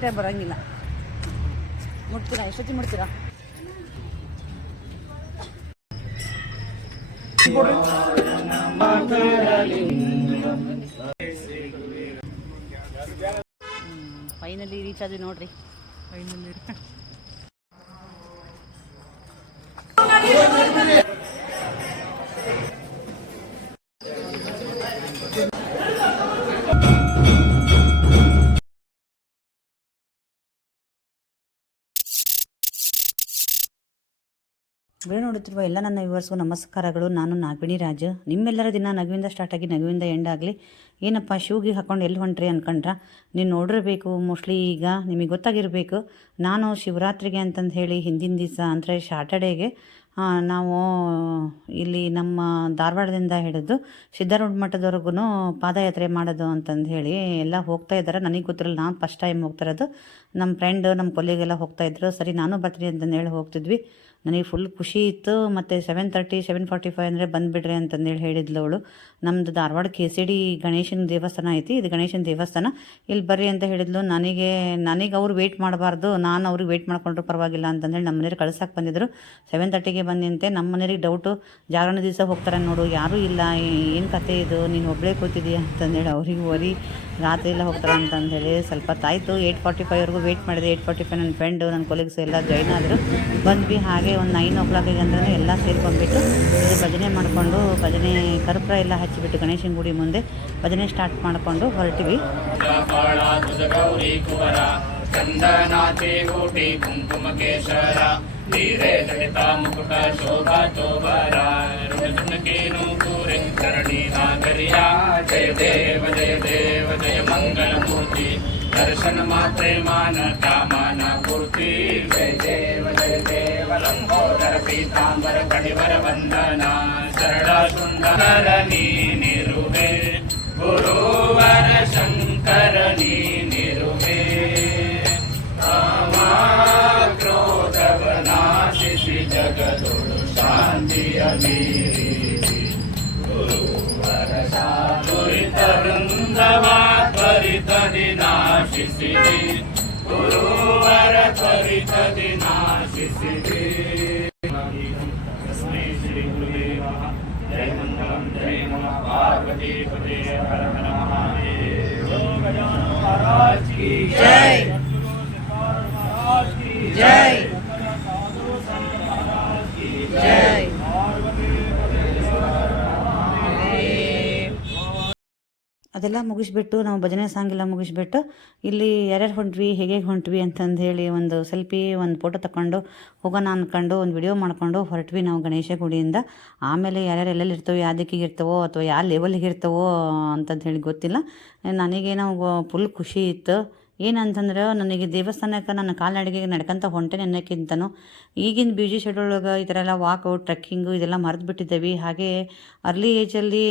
ನೀಟಾಗಿ ಬರೋಂಗಿಲ್ಲ. ಮುಟ್ತೀರಾ? ಎಷ್ಟೊತ್ತಿ ಮುಟ್ತೀರಾ? Finally reach ಆದ್ವಿ ನೋಡ್ರಿ. ಫೈನಲಿ ವಿಡಿಯೋ ನೋಡುತ್ತಿರುವ ಎಲ್ಲ ನನ್ನ ವ್ಯೂವರ್ಸ್ಗೂ ನಮಸ್ಕಾರಗಳು. ನಾನು ನಾಗವೇಣಿ ರಾಜು. ನಿಮ್ಮೆಲ್ಲರ ದಿನ ನಗುವಿಂದ ಸ್ಟಾರ್ಟ್ ಆಗಿ ನಗುವಿಂದ ಎಂಡ್ ಆಗಲಿ. ಏನಪ್ಪ ಶೂಗೆ ಹಾಕೊಂಡು ಎಲ್ಲಿ ಹೊಂಟ್ರಿ ಅಂದ್ಕೊಂಡ್ರೆ ನೀವು ನೋಡಿರಬೇಕು. ಮೋಸ್ಟ್ಲಿ ಈಗ ನಿಮಗೆ ಗೊತ್ತಾಗಿರಬೇಕು. ನಾನು ಶಿವರಾತ್ರಿಗೆ ಅಂತಂದು ಹೇಳಿ ಹಿಂದಿನ ದಿವಸ ಅಂದರೆ ಸ್ಯಾಟರ್ಡೇಗೆ ನಾವು ಇಲ್ಲಿ ನಮ್ಮ ಧಾರವಾಡದಿಂದ ಹಿಡಿದು ಸಿದ್ಧಾರೂಢ ಮಠದವರೆಗೂ ಪಾದಯಾತ್ರೆ ಮಾಡೋದು ಅಂತಂದು ಹೇಳಿ ಎಲ್ಲ ಹೋಗ್ತಾ ಇದ್ದಾರೆ. ನನಗೆ ಗೊತ್ತಿರಲ್ಲ, ನಾನು ಫಸ್ಟ್ ಟೈಮ್ ಹೋಗ್ತಿರೋದು. ನಮ್ಮ ಫ್ರೆಂಡ್ ನಮ್ಮ ಕೊಲ್ಲಿಗೆಲ್ಲ ಹೋಗ್ತಾಯಿದ್ರು. ಸರಿ ನಾನು ಬರ್ತೀನಿ ಅಂತಂದು ಹೇಳಿ ಹೋಗ್ತಿದ್ವಿ. ನನಗೆ ಫುಲ್ ಖುಷಿ ಇತ್ತು. ಮತ್ತು 7:30 7:45 ಅಂದರೆ ಬಂದುಬಿಡ್ರಿ ಅಂತಂದೇಳಿ ಹೇಳಿದ್ಲು ಅವಳು. ನಮ್ಮದು ಧಾರವಾಡ KCD ಗಣೇಶನ ದೇವಸ್ಥಾನ ಐತಿ, ಇದು ಗಣೇಶನ ದೇವಸ್ಥಾನ, ಇಲ್ಲಿ ಬರ್ರಿ ಅಂತ ಹೇಳಿದ್ಲು. ನನಗೆ ಅವ್ರು ವೆಯ್ಟ್ ಮಾಡಬಾರ್ದು, ನಾನು ಅವ್ರಿಗೆ ವೆಯ್ಟ್ ಮಾಡ್ಕೊಂಡ್ರು ಪರವಾಗಿಲ್ಲ ಅಂತಂದೇಳಿ ನಮ್ಮ ಮನೆಯವ್ರು ಕಳ್ಸಕ್ಕೆ ಬಂದಿದ್ದರು. 7:30ಗೆ ಬಂದಿಂತೆ. ನಮ್ಮ ಮನೆಯವ್ರಿಗೆ ಡೌಟು, ಜಾಗರಣ ದಿವಸ ಹೋಗ್ತಾರೆ ನೋಡು, ಯಾರೂ ಇಲ್ಲ, ಏನು ಕತೆ ಇದು, ನೀನು ಒಬ್ಬಳೇ ಕೂತಿದ್ದೀಯ ಅಂತಂದೇಳಿ ಅವ್ರಿಗೆ ಓರಿ ರಾತ್ರಿ ಎಲ್ಲ ಹೋಗ್ತಾರೆ ಅಂತಂದೇಳಿ ಸ್ವಲ್ಪ ತಾಯಿತು. 8:45ವರೆಗೂ ವೆಯ್ಟ್ ಮಾಡಿದೆ. 8:45 ನನ್ನ ಫ್ರೆಂಡು ನನ್ನ ಕೊಲೀಗ್ಸ್ ಎಲ್ಲ ಜಾಯ್ನ್ ಆದರು. ಬಂದ್ವಿ. ಹಾಗೆ ಒಂದು 9 o'clock ಅಂದ್ರೆ ಎಲ್ಲ ಸೇರ್ಕೊಂಡ್ಬಿಟ್ಟು ಭಜನೆ ಮಾಡಿಕೊಂಡು, ಭಜನೆ ಕರ್ಪೂರ ಎಲ್ಲ ಹಚ್ಚಿಬಿಟ್ಟು ಗಣೇಶನ ಗುಡಿ ಮುಂದೆ ಭಜನೆ ಸ್ಟಾರ್ಟ್ ಮಾಡಿಕೊಂಡು ಹೊರಟಿವಿ. दर्शन मात्रे मान कामना पूर्ति जय देव लंबोदर पीतांबर कटिवर वंदना शरण सुंदर निरुवे गुरुवर शंकर निरुवे कामा क्रोध विनाशिषि जगदुर शांति अमीरी गुरुवर साधुरित वृंदवा त्वरित दिनाशिषिति गुरुवर त्वरित दिनाशिषिति तस्मै श्री गुरुदेवः जय मंगलम जय नमः पार्वती पते हर हर महादेव गजानन महाराज की जय महाराज की जय जय ಅದೆಲ್ಲ ಮುಗಿಸ್ಬಿಟ್ಟು ನಾವು ಭಜನೆ ಸಾಂಗ್ ಎಲ್ಲ ಮುಗಿಸ್ಬಿಟ್ಟು ಇಲ್ಲಿ ಯಾರ್ಯಾರು ಹೊಂಟ್ವಿ, ಹೇಗೆ ಹೊಂಟ್ವಿ ಅಂತಂದು ಹೇಳಿ ಒಂದು ಸೆಲ್ಫಿ, ಒಂದು ಫೋಟೋ ತಗೊಂಡು ಹೋಗೋಣ ಅಂದ್ಕೊಂಡು ಒಂದು ವಿಡಿಯೋ ಮಾಡ್ಕೊಂಡು ಹೊರಟ್ವಿ ನಾವು ಗಣೇಶ ಗುಡಿಯಿಂದ. ಆಮೇಲೆ ಯಾರ್ಯಾರು ಎಲ್ಲೆಲ್ಲಿ ಇರ್ತವೋ, ಯಾವ ದಿಕ್ಕಿಗೆ ಇರ್ತವೋ ಅಥವಾ ಯಾವ ಲೆವೆಲ್ಗೆ ಇರ್ತವೋ ಅಂತಂದು ಹೇಳಿ ಗೊತ್ತಿಲ್ಲ. ನನಗೇನೋ ಫುಲ್ ಖುಷಿ ಇತ್ತು. ಏನಂತಂದ್ರೆ ನನಗೆ ದೇವಸ್ಥಾನಕ್ಕೆ ನನ್ನ ಕಾಲ್ನಡಿಗೆ ನಡ್ಕೊಂತ ಹೊಂಟೇನೆ ಅನ್ನೋಕ್ಕಿಂತನೂ ಈಗಿನ ಬ್ಯೂಜಿ ಶೆಡ್ಯೂಲ್ಗೆ ಈ ಥರ ಎಲ್ಲ ವಾಕೌಟ್, ಟ್ರೆಕ್ಕಿಂಗು ಇದೆಲ್ಲ ಮರೆತು ಬಿಟ್ಟಿದ್ದೇವೆ. ಹಾಗೆ ಅರ್ಲಿ ಏಜಲ್ಲಿ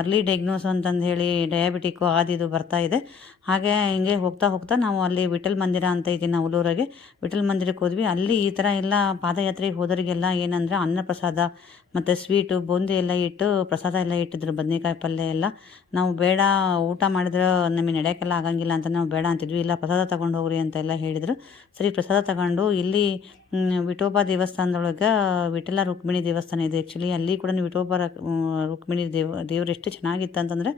ಅರ್ಲಿ ಡಯಾಗ್ನೋಸ್ ಅಂತಂದು ಹೇಳಿ ಡಯಾಬಿಟಿಕ್ಕು ಇದು ಬರ್ತಾ ಇದೆ. ಹಾಗೆ ಹಿಂಗೆ ಹೋಗ್ತಾ ಹೋಗ್ತಾ ನಾವು ಅಲ್ಲಿ ವಿಠಲ್ ಮಂದಿರ ಅಂತ ಐತಿ ನವಲೂರಾಗೆ, ವಿಠಲ್ ಮಂದಿರಕ್ಕೆ ಹೋದ್ವಿ. ಅಲ್ಲಿ ಈ ಥರ ಎಲ್ಲ ಪಾದಯಾತ್ರೆಗೆ ಹೋದರಿಗೆಲ್ಲ ಏನಂದರೆ ಅನ್ನಪ್ರಸಾದ ಮತ್ತು ಸ್ವೀಟು, ಬೂಂದಿ ಎಲ್ಲ ಇಟ್ಟು ಪ್ರಸಾದ ಎಲ್ಲ ಇಟ್ಟಿದ್ರು, ಬದನೇಕಾಯಿ ಪಲ್ಯ ಎಲ್ಲ. ನಾವು ಬೇಡ, ಊಟ ಮಾಡಿದ್ರೆ ನಮಗೆ ನಡೆಯೋಕ್ಕೆಲ್ಲ ಆಗಂಗಿಲ್ಲ ಅಂತ ನಾವು ಬೇಡ ಅಂತಿದ್ವಿ. ಇಲ್ಲ ಪ್ರಸಾದ ತೊಗೊಂಡು ಹೋಗ್ರಿ ಅಂತೆಲ್ಲ ಹೇಳಿದರು. ಸರಿ ಪ್ರಸಾದ ತಗೊಂಡು ಇಲ್ಲಿ ವಿಠೋಬ ದೇವಸ್ಥಾನದೊಳಗೆ ವಿಠಲ ರುಕ್ಮಿಣಿ ದೇವಸ್ಥಾನ ಇದೆ. ಆ್ಯಕ್ಚುಲಿ ಅಲ್ಲಿ ಕೂಡ ವಿಠೋಬ ರುಕ್ಮಿಣಿ ದೇವ್ರು ಎಷ್ಟು ಚೆನ್ನಾಗಿತ್ತು ಅಂತಂದರೆ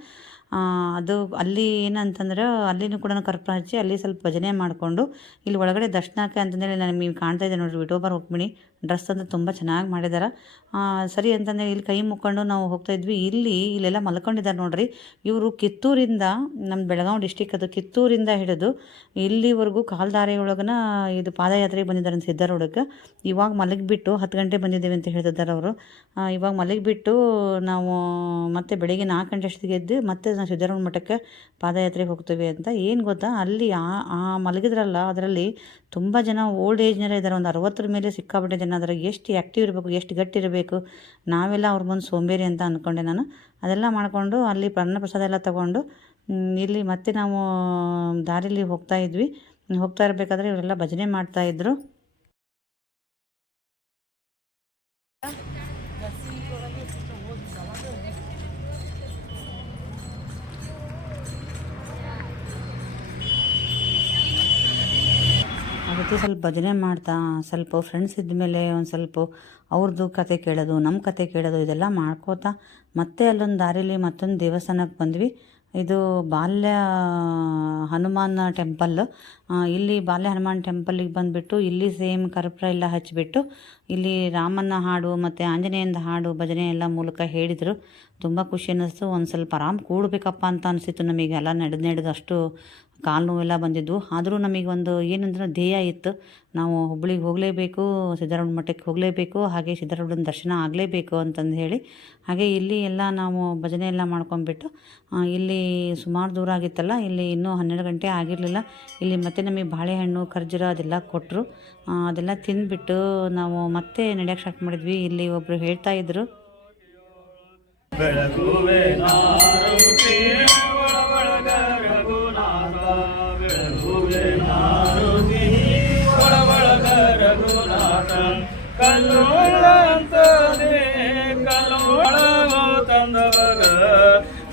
ಅದು ಅಲ್ಲಿ ಏನಂತಂದ್ರೆ ಅಲ್ಲಿನೂ ಕೂಡ ಕರ್ಪೂರ ಹಚ್ಚಿ ಅಲ್ಲಿ ಸ್ವಲ್ಪ ಭಜನೆ ಮಾಡಿಕೊಂಡು ಇಲ್ಲಿ ಒಳಗಡೆ ದರ್ಶನಕ್ಕೆ ಅಂತಂದೇಳಿ ನಮಗೆ ಕಾಣ್ತಾ ಇದೆ ನೋಡಿರಿ ವಿಠೋಬ ರುಕ್ಮಿಣಿ. ಡ್ರೆಸ್ ಅಂದರೆ ತುಂಬ ಚೆನ್ನಾಗಿ ಮಾಡಿದ್ದಾರೆ. ಸರಿ ಅಂತಂದೇಳಿ ಇಲ್ಲಿ ಕೈ ಮುಕ್ಕೊಂಡು ನಾವು ಹೋಗ್ತಾಯಿದ್ವಿ. ಇಲ್ಲೆಲ್ಲ ಮಲ್ಕೊಂಡಿದ್ದಾರೆ ನೋಡ್ರಿ. ಇವರು ಕಿತ್ತೂರಿಂದ, ನಮ್ಮ ಬೆಳಗಾವಿ ಡಿಸ್ಟಿಕ್ ಅದು, ಕಿತ್ತೂರಿಂದ ಹಿಡಿದು ಇಲ್ಲಿವರೆಗೂ ಕಾಲ್ದಾರಿಯೊಳಗನ ಇದು ಪಾದಯಾತ್ರೆಗೆ ಬಂದಿದ್ದಾರೆ ಅಂತ ಸಿದ್ಧಾರೂಢಕ್ಕೆ. ಇವಾಗ ಮಲಗಿಬಿಟ್ಟು 10 ಗಂಟೆ ಬಂದಿದ್ದೇವೆ ಅಂತ ಹೇಳ್ತಿದ್ದಾರೆ ಅವರು. ಇವಾಗ ಮಲಗಿಬಿಟ್ಟು ನಾವು ಮತ್ತೆ ಬೆಳಿಗ್ಗೆ 4 ಗಂಟೆ ಅಷ್ಟಿಗೆ ಎದ್ದು ಮತ್ತೆ ನಾವು ಸಿದ್ಧಾರೂಢ ಮಠಕ್ಕೆ ಪಾದಯಾತ್ರೆಗೆ ಹೋಗ್ತೀವಿ ಅಂತ. ಏನು ಗೊತ್ತಾ, ಅಲ್ಲಿ ಮಲಗಿದ್ರಲ್ಲ ಅದರಲ್ಲಿ ತುಂಬ ಜನ ಓಲ್ಡ್ ಏಜ್ನರೇ ಇದ್ದಾರೆ. ಒಂದು 60 ಮೇಲೆ ಸಿಕ್ಕಾಬಿಟ್ಟೆ ಜನ ಅದ್ರಾಗ. ಎಷ್ಟು ಆ್ಯಕ್ಟಿವ್ ಇರಬೇಕು, ಎಷ್ಟು ಗಟ್ಟಿರಬೇಕು. ನಾವೆಲ್ಲ ಅವ್ರ ಮುಂದೆ ಸೋಂಬೇರಿ ಅಂತ ಅಂದ್ಕೊಂಡೆ ನಾನು. ಅದೆಲ್ಲ ಮಾಡಿಕೊಂಡು ಅಲ್ಲಿ ಪ್ರಸಾದ ಎಲ್ಲ ತೊಗೊಂಡು ಇಲ್ಲಿ ಮತ್ತೆ ನಾವು ದಾರಿಲಿ ಹೋಗ್ತಾ ಇರಬೇಕಾದ್ರೆ ಇವರೆಲ್ಲ ಭಜನೆ ಮಾಡ್ತಾಯಿದ್ರು. ಮತ್ತು ಸ್ವಲ್ಪ ಭಜನೆ ಮಾಡ್ತಾ ಸ್ವಲ್ಪ ಫ್ರೆಂಡ್ಸ್ ಇದ್ಮೇಲೆ ಒಂದು ಸ್ವಲ್ಪ ಅವ್ರದ್ದು ಕತೆ ಕೇಳೋದು, ನಮ್ಮ ಕತೆ ಕೇಳೋದು ಇದೆಲ್ಲ ಮಾಡ್ಕೋತಾ ಮತ್ತೆ ಅಲ್ಲೊಂದು ದಾರಿಲಿ ಮತ್ತೊಂದು ದೇವಸ್ಥಾನಕ್ಕೆ ಬಂದ್ವಿ. ಇದು ಬಾಲ್ಯ ಹನುಮಾನ್ ಟೆಂಪಲ್. ಇಲ್ಲಿ ಬಾಲ್ಯ ಹನುಮಾನ್ ಟೆಂಪಲಿಗೆ ಬಂದುಬಿಟ್ಟು ಇಲ್ಲಿ ಸೇಮ್ ಕರ್ಪೂರ ಎಲ್ಲ ಹಚ್ಚಿಬಿಟ್ಟು ಇಲ್ಲಿ ರಾಮನ ಹಾಡು ಮತ್ತು ಆಂಜನೇಯಂದು ಹಾಡು ಭಜನೆ ಎಲ್ಲ ಮೂಲಕ ಹೇಳಿದರು. ತುಂಬ ಖುಷಿ ಅನ್ನಿಸ್ತು. ಒಂದು ಸ್ವಲ್ಪ ಆರಾಮ್ ಕೂಡಬೇಕಪ್ಪ ಅಂತ ಅನಿಸಿತ್ತು ನಮಗೆ. ಎಲ್ಲ ನಡೆದು ಅಷ್ಟು ಕಾಲು ನೋವೆಲ್ಲ ಬಂದಿದ್ವು. ಆದರೂ ನಮಗೊಂದು ಏನಂದ್ರೆ ಧ್ಯೇಯ ಇತ್ತು, ನಾವು ಹುಬ್ಳಿಗೆ ಹೋಗಲೇಬೇಕು, ಸಿದ್ಧಾರೂಢ ಮಠಕ್ಕೆ ಹೋಗಲೇಬೇಕು, ಹಾಗೆ ಸಿದ್ಧಾರೂಢನ ದರ್ಶನ ಆಗಲೇಬೇಕು ಅಂತಂದು ಹೇಳಿ ಹಾಗೆ ಇಲ್ಲಿ ಎಲ್ಲ ನಾವು ಭಜನೆ ಎಲ್ಲ ಮಾಡ್ಕೊಂಡ್ಬಿಟ್ಟು ಇಲ್ಲಿ ಸುಮಾರು ದೂರ ಆಗಿತ್ತಲ್ಲ, ಇಲ್ಲಿ ಇನ್ನೂ 12 ಗಂಟೆ ಆಗಿರಲಿಲ್ಲ. ಇಲ್ಲಿ ಮತ್ತೆ ನಮಗೆ ಬಾಳೆಹಣ್ಣು ಖರ್ಜೂರ ಅದೆಲ್ಲ ಕೊಟ್ಟರು. ಅದೆಲ್ಲ ತಿಂದುಬಿಟ್ಟು ನಾವು ಮತ್ತೆ ನಡೆಯೋಕ್ಕೆ ಸ್ಟಾರ್ಟ್ ಮಾಡಿದ್ವಿ. ಇಲ್ಲಿ ಒಬ್ಬರು ಹೇಳ್ತಾ ಇದ್ರು, ಬೆಳಗುವೆ ನಾರುತಿ ಒಳಗ ರಘುನಾಥ, ಬೆಳಗುವೆ ನಾರುತಿ ಒಳಗ ರಘುನಾಥ, ಕಲ್ಲುಳ್ಳಂತದೆ ಕಲ್ಲುಳ ತಂದವಗ,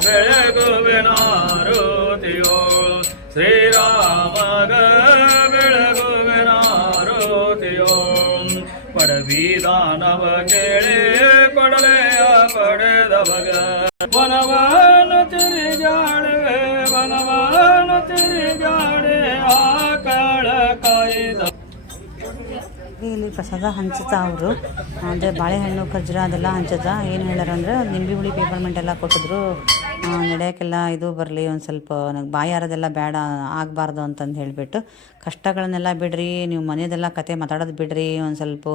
ಬೆಳಗುವೆ ನಾರುತಿಯೋಳು ಶ್ರೀರಾಮಗ, ಬೆಳಗುವೆ ನಾರುತಿಯೋಳು ಪಡವಿದಾನವ ಕೇಳಿ ಕೊಡಲೆಯ ಪಡೆದವಗ, ವನವನ್ನು ತಿರುಗಾಡುವೆ ವನವನ್ನು ತಿರುಗಾಡೆ ಆಕಳ ಕಾಯ್ದ. ಇಲ್ಲಿ ಪ್ರಸಾದ ಹಂಚುತ್ತಾ ಅವರು, ಅಂದರೆ ಬಾಳೆಹಣ್ಣು ಖರ್ಜೂರ ಅದೆಲ್ಲ ಹಂಚುತ್ತಾ ಏನು ಹೇಳ್ಯಾರ ಅಂದ್ರೆ ನಿಂಬೆ ಹುಳಿ ಪೇಪರ್ಮೆಂಟ್ ಎಲ್ಲ ಕೊಟ್ಟಿದ್ರು. ನಡೆಯೋಕ್ಕೆಲ್ಲ ಇದು ಬರಲಿ, ಒಂದು ಸ್ವಲ್ಪ ನನಗೆ ಬಾಯಾರದೆಲ್ಲ ಬೇಡ ಆಗಬಾರ್ದು ಅಂತಂದು ಹೇಳಿಬಿಟ್ಟು, ಕಷ್ಟಗಳನ್ನೆಲ್ಲ ಬಿಡ್ರಿ, ನೀವು ಮನೆಯದೆಲ್ಲ ಕತೆ ಮಾತಾಡೋದು ಬಿಡ್ರಿ, ಒಂದು ಸ್ವಲ್ಪ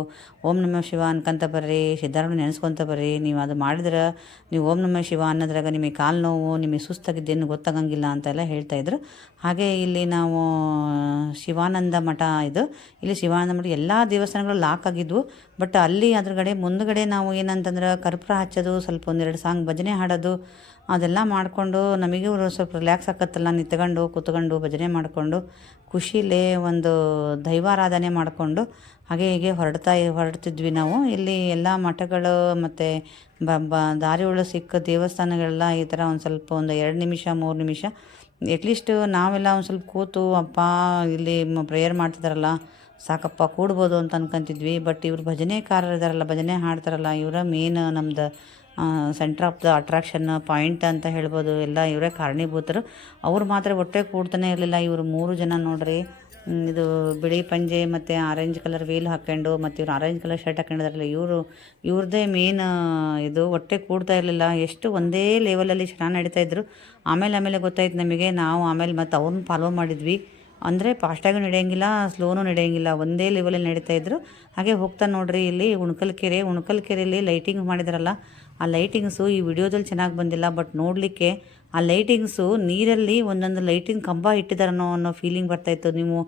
ಓಂ ನಮಃ ಶಿವ ಅನ್ಕೊಂತ ಬರ್ರಿ, ಸಿದ್ಧಾರೂಢ ನೆನೆಸ್ಕೊತ ಬರ್ರಿ. ನೀವು ಅದು ಮಾಡಿದ್ರೆ ನೀವು ಓಂ ನಮಃ ಶಿವ ಅನ್ನೋದ್ರಾಗ ನಿಮಗೆ ಕಾಲು ನೋವು, ನಿಮಗೆ ಸುಸ್ತಾಗಿದ್ದೇನು ಗೊತ್ತಾಗಂಗಿಲ್ಲ ಅಂತೆಲ್ಲ ಹೇಳ್ತಾಯಿದ್ರು. ಹಾಗೆ ಇಲ್ಲಿ ನಾವು ಶಿವಾನಂದ ಮಠ ಇದು, ಇಲ್ಲಿ ಶಿವಾನಂದ ಮಠ ಎಲ್ಲ ದೇವಸ್ಥಾನಗಳು ಲಾಕ್ ಆಗಿದ್ವು. ಬಟ್ ಅಲ್ಲಿ ಅದ್ರಗಡೆ ಮುಂದುಗಡೆ ನಾವು ಏನಂತಂದ್ರೆ ಕರ್ಪೂರ ಹಚ್ಚೋದು, ಸ್ವಲ್ಪ 1-2 ಸಾಂಗ್ ಭಜನೆ ಹಾಡೋದು ಅದೆಲ್ಲ ಮಾಡಿಕೊಂಡು ನಮಗೆ ಸ್ವಲ್ಪ ರಿಲ್ಯಾಕ್ಸ್ ಆಕತ್ತಲ್ಲ, ನಿಂತ್ಕೊಂಡು ಕೂತ್ಕೊಂಡು ಭಜನೆ ಮಾಡಿಕೊಂಡು ಖುಷಿಲೇ ಒಂದು ದೈವಾರಾಧನೆ ಮಾಡಿಕೊಂಡು ಹಾಗೆ ಹೀಗೆ ಹೊರಡ್ತಿದ್ವಿ ನಾವು. ಇಲ್ಲಿ ಎಲ್ಲ ಮಠಗಳು ಮತ್ತು ದಾರಿಗಳು ಸಿಕ್ಕ ದೇವಸ್ಥಾನಗಳೆಲ್ಲ ಈ ಥರ ಒಂದು ಸ್ವಲ್ಪ 2 ನಿಮಿಷ 3 ನಿಮಿಷ ಎಟ್ಲೀಸ್ಟ್ ನಾವೆಲ್ಲ ಒಂದು ಸ್ವಲ್ಪ ಕೂತು ಅಪ್ಪ ಇಲ್ಲಿ ಪ್ರೇಯರ್ ಮಾಡ್ತಿದ್ದಾರಲ್ಲ ಸಾಕಪ್ಪ ಕೂಡ್ಬೋದು ಅಂತ ಅನ್ಕೊಂತಿದ್ವಿ. ಬಟ್ ಇವ್ರು ಭಜನೆಕಾರರು ಇದ್ದಾರಲ್ಲ, ಭಜನೆ ಹಾಡ್ತಾರಲ್ಲ, ಇವರ ಮೇನ್ ನಮ್ದು centre of the attraction point ಅಂತ ಹೇಳ್ಬೋದು. ಎಲ್ಲ ಇವರೇ ಕಾರಣೀಭೂತರು. ಅವ್ರು ಮಾತ್ರ ಹೊಟ್ಟೆ ಕೂಡ್ತಾನೆ ಇರಲಿಲ್ಲ. ಇವರು 3 ಜನ ನೋಡ್ರಿ, ಇದು ಬಿಳಿ ಪಂಜೆ ಮತ್ತು ಆರೆಂಜ್ ಕಲರ್ ವೇಲ್ ಹಾಕ್ಕೊಂಡು ಮತ್ತು ಇವ್ರು ಆರೆಂಜ್ ಕಲರ್ ಶರ್ಟ್ ಹಾಕೊಂಡಿದಾರಲ್ಲ, ಇವ್ರದ್ದೇ ಮೇನ್ ಇದು. ಹೊಟ್ಟೆ ಕೂಡ್ತಾ ಇರಲಿಲ್ಲ. ಎಷ್ಟು ಒಂದೇ ಲೆವೆಲಲ್ಲಿ ಚೆನ್ನಾಗಿ ನಡೀತಾಯಿದ್ರು. ಆಮೇಲೆ ಗೊತ್ತಾಯ್ತು ನಮಗೆ. ನಾವು ಆಮೇಲೆ ಮತ್ತು ಅವ್ರನ್ನ ಫಾಲೋ ಮಾಡಿದ್ವಿ. ಅಂದರೆ ಫಾಸ್ಟಾಗೂ ನಡೆಯೋಂಗಿಲ್ಲ, ಸ್ಲೋನೂ ನಡೆಯೋಂಗಿಲ್ಲ, ಒಂದೇ ಲೆವೆಲಲ್ಲಿ ನಡೀತಾಯಿದ್ರು. ಹಾಗೆ ಹೋಗ್ತಾ ನೋಡ್ರಿ, ಇಲ್ಲಿ ಉಣ್ಕಲ್ ಕೆರೆಯಲ್ಲಿ ಲೈಟಿಂಗ್ ಮಾಡಿದಾರಲ್ಲ, ಆ ಲೈಟಿಂಗ್ಸು ಈ ವಿಡಿಯೋದಲ್ಲಿ ಚೆನ್ನಾಗಿ ಬಂದಿಲ್ಲ. ಬಟ್ ನೋಡಲಿಕ್ಕೆ ಆ ಲೈಟಿಂಗ್ಸು ನೀರಲ್ಲಿ ಒಂದೊಂದು ಲೈಟಿಂಗ್ ಕಂಬ ಇಟ್ಟಿದ್ದಾರನೋ ಅನ್ನೋ ಫೀಲಿಂಗ್ ಬರ್ತಾಯಿತ್ತು. ನೀವು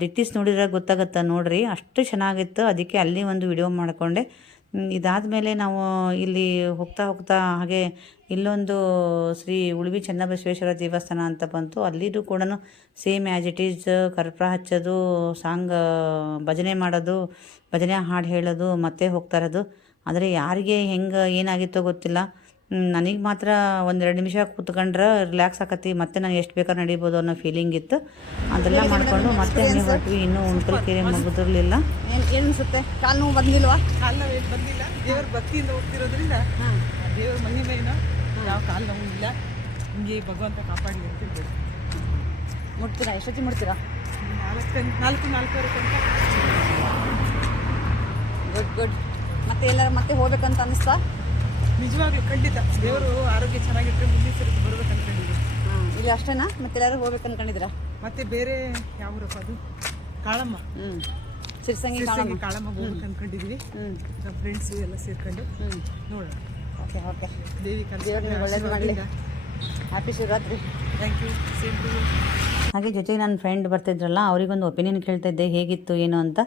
ದಿಟ್ಟಿಸ್ ನೋಡಿದ್ರೆ ಗೊತ್ತಾಗುತ್ತೆ ನೋಡ್ರಿ, ಅಷ್ಟು ಚೆನ್ನಾಗಿತ್ತು. ಅದಕ್ಕೆ ಅಲ್ಲಿ ಒಂದು ವಿಡಿಯೋ ಮಾಡಿಕೊಂಡೆ. ಇದಾದಮೇಲೆ ನಾವು ಇಲ್ಲಿ ಹೋಗ್ತಾ ಹಾಗೆ ಇಲ್ಲೊಂದು ಶ್ರೀ ಉಳುವಿ ಚೆನ್ನಬಸವೇಶ್ವರ ದೇವಸ್ಥಾನ ಅಂತ ಬಂತು. ಅಲ್ಲಿದು ಕೂಡ ಸೇಮ್ ಆ್ಯಸ್ ಇಟ್ ಈಸ್ ಕರ್ಪೂರ ಹಚ್ಚೋದು, ಸಾಂಗ್ ಭಜನೆ ಮಾಡೋದು, ಭಜನೆ ಹಾಡು ಹೇಳೋದು, ಮತ್ತೆ ಹೋಗ್ತಾ ಇರೋದು. ಆದರೆ ಯಾರಿಗೆ ಹೆಂಗೆ ಏನಾಗಿತ್ತೋ ಗೊತ್ತಿಲ್ಲ, ನನಗೆ ಮಾತ್ರ 1-2 ನಿಮಿಷ ಕೂತ್ಕೊಂಡ್ರೆ ರಿಲ್ಯಾಕ್ಸ್ ಆಕತಿ, ಮತ್ತೆ ನಾನು ಎಷ್ಟು ಬೇಕಾದ್ರೆ ನಡೀಬೋದು ಅನ್ನೋ ಫೀಲಿಂಗ್ ಇತ್ತು. ಅದೆಲ್ಲ ಮಾಡಿಕೊಂಡು ಮತ್ತೆ ಹಂಗೆ ಹೊರಟ್ವಿ. ಇನ್ನೂ ಉಣ್ಕಲ್ ಕೆರೆ ಮುಗಿದಿರಲಿಲ್ಲ. ಏನು ಅನಿಸುತ್ತೆ? ಕಾಲು ನೋವು ಬಂದಿಲ್ವಾ? ಕಾಲು ನೋವು ಏನು ಬಂದಿಲ್ಲ. ದೇವ್ರ ಭಕ್ತಿಯಿಂದ ಹೋಗ್ತಿರೋದ್ರಿಂದ ದೇವ್ರ ಮಹಿಮೆಯಿಂದ ಯಾವ ಕಾಲು ನೋವು ಇಲ್ಲ. ಹಿಂಗೆ ಭಗವಂತ ಕಾಪಾಡಿ ಅಂತಿರ್ಬೇಕು. ಮುಟ್ತೀರಾ? ಎಷ್ಟೊತ್ತಿಗೆ ಮುಟ್ತೀರಾ? 4-4:30 ತನಕ. ಗುಡ್. ಮತ್ತೆ ಎಲ್ಲರೂ ಮತ್ತೆ ಹೋಗ್ಬೇಕಂತ ಅನಿಸ್ತಾ? ನಿಜವಾಗ್ಲೂ ಖಂಡಿತ ದೇವರು ಆರೋಗ್ಯ ಚೆನ್ನಾಗಿಟ್ಟರೆ ಮುಂದಿನ ಸರಿ ಬರ್ಬೇಕು ಅನ್ಕೊಂಡಿದ್ದೀವಿ. ಇಲ್ಲಿ ಅಷ್ಟೇನಾ? ಮತ್ತೆ ಎಲ್ಲರೂ ಹೋಗ್ಬೇಕು ಅನ್ಕೊಂಡಿದ್ದೀರಾ? ಮತ್ತೆ ಬೇರೆ ಯಾವ ಊರಪ್ಪ ಅದು? ಕಾಳಮ್ಮ. ಸಿರ್ಸಂಗಿ ಕಾಳಮ್ಮ ಹೋಗ್ಬೇಕು ಅನ್ಕೊಂಡಿದ್ದೀವಿ. ನಮ್ಮ ಫ್ರೆಂಡ್ಸು ಎಲ್ಲ ಸೇರ್ಕೊಂಡು ನೋಡೋಣ. ಓಕೆ. ದೇವಿ ದೇವ್ರನ್ನ ಒಳ್ಳೇದು ಮಾಡಲಿ. Happy Shivaratri. Thank you. Same to you. ಹಾಗೆ ಜೊತೆಗೆ ನನ್ನ ಫ್ರೆಂಡ್ ಬರ್ತಿದ್ರಲ್ಲ, ಅವರಿಗೊಂದು ಒಪಿನಿಯನ್ ಕೇಳ್ತಾ ಇದ್ದೆ ಹೇಗಿತ್ತು ಏನು ಅಂತ.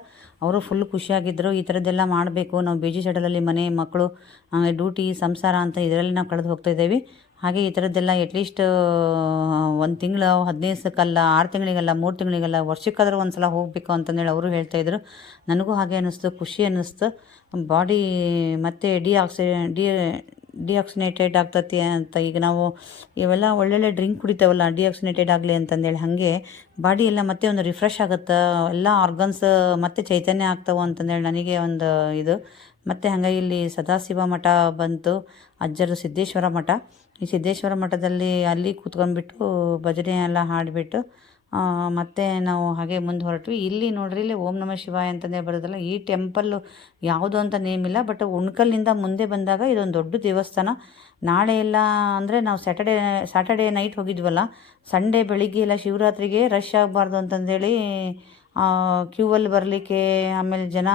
ಅವರು ಫುಲ್ ಖುಷಿಯಾಗಿದ್ದರು. ಈ ಥರದ್ದೆಲ್ಲ ಮಾಡಬೇಕು, ನಾವು ಬಿಜಿ ಶೆಡ್ಯೂಲಲ್ಲಿ ಮನೆ ಮಕ್ಕಳು ಡ್ಯೂಟಿ ಸಂಸಾರ ಅಂತ ಇದರಲ್ಲಿ ನಾವು ಕಳೆದು ಹೋಗ್ತಾಯಿದ್ದೇವೆ. ಹಾಗೆ ಈ ಥರದ್ದೆಲ್ಲ ಎಟ್ಲೀಸ್ಟ್ 1 ತಿಂಗಳು 15 ದಿವಸಕ್ಕಲ್ಲ, 6 ತಿಂಗಳಿಗಲ್ಲ, 3 ತಿಂಗಳಿಗಲ್ಲ, ವರ್ಷಕ್ಕಾದರೂ ಒಂದು ಸಲ ಹೋಗಬೇಕು ಅಂತಂದೇಳಿ ಅವರು ಹೇಳ್ತಾಯಿದ್ರು. ನನಗೂ ಹಾಗೆ ಅನ್ನಿಸ್ತು, ಖುಷಿ ಅನ್ನಿಸ್ತು. ಬಾಡಿ ಮತ್ತು ಡಿಆಕ್ಸಿನೇಟೆಡ್ ಆಗ್ತತಿ ಅಂತ. ಈಗ ನಾವು ಇವೆಲ್ಲ ಒಳ್ಳೊಳ್ಳೆ ಡ್ರಿಂಕ್ ಕುಡಿತೇವಲ್ಲ ಡಿಆಕ್ಸಿನೇಟೆಡ್ ಆಗಲಿ ಅಂತಂದೇಳಿ, ಹಾಗೆ ಬಾಡಿ ಎಲ್ಲ ಮತ್ತೆ ಒಂದು ರಿಫ್ರೆಶ್ ಆಗುತ್ತೆ, ಎಲ್ಲ ಆರ್ಗನ್ಸ್ ಮತ್ತೆ ಚೈತನ್ಯ ಆಗ್ತಾವೆ ಅಂತಂದೇಳಿ ನನಗೆ ಒಂದು ಇದು. ಮತ್ತು ಹಾಗಾಗಿ ಇಲ್ಲಿ ಸದಾಶಿವ ಮಠ ಬಂತು, ಅಜ್ಜರು ಸಿದ್ದೇಶ್ವರ ಮಠ. ಈ ಸಿದ್ದೇಶ್ವರ ಮಠದಲ್ಲಿ ಅಲ್ಲಿ ಕೂತ್ಕೊಂಡ್ಬಿಟ್ಟು ಭಜನೆ ಎಲ್ಲ ಹಾಡಿಬಿಟ್ಟು ಮತ್ತು ನಾವು ಹಾಗೆ ಮುಂದೆ ಹೊರಟ್ವಿ. ಇಲ್ಲಿ ನೋಡ್ರಿ, ಇಲ್ಲಿ ಓಂ ನಮಃ ಶಿವಾಯ ಅಂತಲೇ ಬರೋದಲ್ಲ. ಈ ಟೆಂಪಲ್ಲು ಯಾವುದು ಅಂತ ನೇಮ್ ಇಲ್ಲ, ಬಟ್ ಉಣ್ಕಲ್ಲಿಂದ ಮುಂದೆ ಬಂದಾಗ ಇದೊಂದು ದೊಡ್ಡ ದೇವಸ್ಥಾನ. ನಾಳೆ ಎಲ್ಲ ಅಂದರೆ ನಾವು ಸ್ಯಾಟರ್ಡೇ ನೈಟ್ ಹೋಗಿದ್ವಲ್ಲ, ಸಂಡೇ ಬೆಳಿಗ್ಗೆ ಎಲ್ಲ ಶಿವರಾತ್ರಿಗೆ ರಶ್ ಆಗಬಾರ್ದು ಅಂತಂದೇಳಿ ಕ್ಯೂವಲ್ಲಿ ಬರಲಿಕ್ಕೆ, ಆಮೇಲೆ ಜನ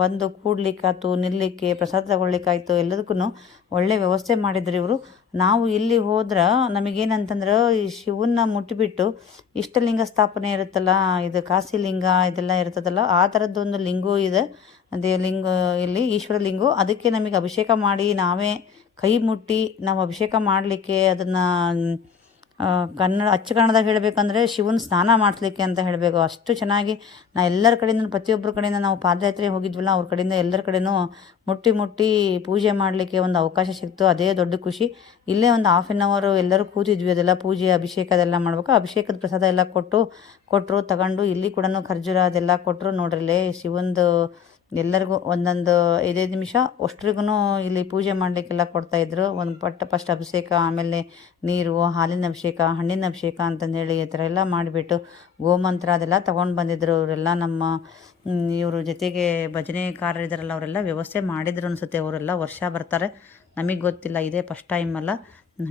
ಬಂದು ಕೂಡ್ಲಿಕ್ಕಾಯ್ತು, ನಿಲ್ಲಲಿಕ್ಕೆ, ಪ್ರಸಾದ ತಗೊಳ್ಲಿಕ್ಕಾಯ್ತು, ಎಲ್ಲದಕ್ಕೂ ಒಳ್ಳೆ ವ್ಯವಸ್ಥೆ ಮಾಡಿದ್ರು ಇವರು. ನಾವು ಇಲ್ಲಿ ಹೋದ್ರೆ ನಮಗೇನಂತಂದ್ರೆ ಈ ಶಿವನ್ನ ಮುಟ್ಟಿಬಿಟ್ಟು ಇಷ್ಟಲಿಂಗ ಸ್ಥಾಪನೆ ಇರುತ್ತಲ್ಲ, ಇದು ಕಾಶಿ ಲಿಂಗ ಇದೆಲ್ಲ ಇರ್ತದಲ್ಲ, ಆ ಥರದ್ದೊಂದು ಲಿಂಗು ಇದೆ. ಅದೇ ಲಿಂಗ ಇಲ್ಲಿ ಈಶ್ವರ ಲಿಂಗು. ಅದಕ್ಕೆ ನಮಗೆ ಅಭಿಷೇಕ ಮಾಡಿ ನಾವೇ ಕೈ ಮುಟ್ಟಿ ನಾವು ಅಭಿಷೇಕ ಮಾಡಲಿಕ್ಕೆ ಅದನ್ನು ಕನ್ನಡದಾಗ ಹೇಳಬೇಕಂದ್ರೆ ಶಿವನ ಸ್ನಾನ ಮಾಡಿಸ್ಲಿಕ್ಕೆ ಅಂತ ಹೇಳಬೇಕು. ಅಷ್ಟು ಚೆನ್ನಾಗಿ ಎಲ್ಲರ ಕಡೆಯಿಂದ, ಪ್ರತಿಯೊಬ್ಬರ ಕಡೆಯಿಂದ ನಾವು ಪಾದಯಾತ್ರೆ ಹೋಗಿದ್ವಲ್ಲ, ಅವ್ರ ಕಡೆಯಿಂದ ಎಲ್ಲರ ಕಡೆಯೂ ಮುಟ್ಟಿ ಪೂಜೆ ಮಾಡಲಿಕ್ಕೆ ಒಂದು ಅವಕಾಶ ಸಿಕ್ತು. ಅದೇ ದೊಡ್ಡ ಖುಷಿ. ಇಲ್ಲೇ ಒಂದು ½ ಆನ್ ಅವರ್ ಎಲ್ಲರೂ ಕೂತಿದ್ವಿ. ಅದೆಲ್ಲ ಪೂಜೆ ಅಭಿಷೇಕ ಅದೆಲ್ಲ ಮಾಡ್ಬೇಕು. ಅಭಿಷೇಕದ ಪ್ರಸಾದ ಎಲ್ಲ ಕೊಟ್ಟರು ತಗೊಂಡು, ಇಲ್ಲಿ ಕೂಡ ಖರ್ಜೂರ ಅದೆಲ್ಲ ಕೊಟ್ಟರು. ನೋಡ್ರಲ್ಲೇ ಶಿವಂದು ಎಲ್ಲರಿಗೂ ಒಂದೊಂದು 5 ನಿಮಿಷ ಅಷ್ಟ್ರಿಗೂ ಇಲ್ಲಿ ಪೂಜೆ ಮಾಡಲಿಕ್ಕೆಲ್ಲ ಕೊಡ್ತಾಯಿದ್ರು. ಒಂದು ಫಸ್ಟ್ ಅಭಿಷೇಕ, ಆಮೇಲೆ ನೀರು, ಹಾಲಿನ ಅಭಿಷೇಕ, ಹಣ್ಣಿನ ಅಭಿಷೇಕ ಅಂತಂದೇಳಿ ಈ ಥರ ಎಲ್ಲ ಮಾಡಿಬಿಟ್ಟು ಗೋಮಂತ್ರ ಅದೆಲ್ಲ ತೊಗೊಂಡು ಬಂದಿದ್ದರು ಅವರೆಲ್ಲ. ನಮ್ಮ ಇವರು ಜೊತೆಗೆ ಭಜನೆಕಾರರಿದ್ದಾರಲ್ಲ, ಅವರೆಲ್ಲ ವ್ಯವಸ್ಥೆ ಮಾಡಿದ್ರು ಅನಿಸುತ್ತೆ. ಅವರೆಲ್ಲ ವರ್ಷ ಬರ್ತಾರೆ, ನಮಗೆ ಗೊತ್ತಿಲ್ಲ, ಇದೇ ಫಸ್ಟ್ ಟೈಮ್ ಅಲ್ಲ.